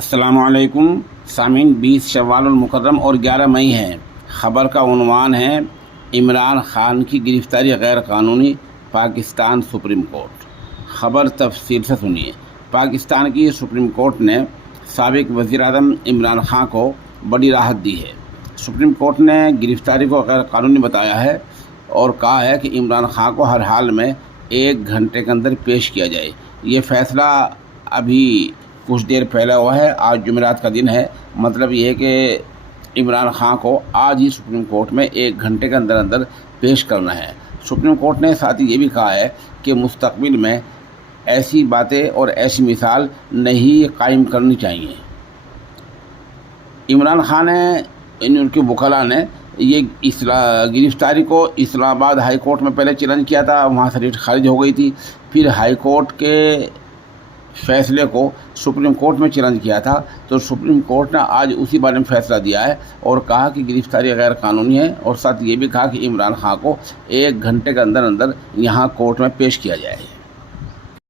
السلام علیکم سامعین، 20 شوال المکرم اور 11 مئی ہے۔ خبر کا عنوان ہے عمران خان کی گرفتاری غیر قانونی، پاکستان سپریم کورٹ۔ خبر تفصیل سے سنیے۔ پاکستان کی سپریم کورٹ نے سابق وزیر اعظم عمران خان کو بڑی راحت دی ہے۔ سپریم کورٹ نے گرفتاری کو غیر قانونی بتایا ہے اور کہا ہے کہ عمران خان کو ہر حال میں 1 گھنٹے کے اندر پیش کیا جائے۔ یہ فیصلہ ابھی کچھ دیر پہلے ہوا ہے، آج جمعرات کا دن ہے۔ مطلب یہ ہے کہ عمران خان کو آج ہی سپریم کورٹ میں 1 گھنٹے کے اندر پیش کرنا ہے۔ سپریم کورٹ نے ساتھ ہی یہ بھی کہا ہے کہ مستقبل میں ایسی باتیں اور ایسی مثال نہیں قائم کرنی چاہیے۔ عمران خان نے ان کے وکلاء نے یہ گرفتاری کو اسلام آباد ہائی کورٹ میں پہلے چیلنج کیا تھا، وہاں سے ریٹ خارج ہو گئی تھی۔ پھر ہائی کورٹ کے فیصلے کو سپریم کورٹ میں چیلنج کیا تھا، تو سپریم کورٹ نے آج اسی بارے میں فیصلہ دیا ہے اور کہا کہ گرفتاری غیر قانونی ہے، اور ساتھ یہ بھی کہا کہ عمران خان کو 1 گھنٹے کے اندر یہاں کورٹ میں پیش کیا جائے۔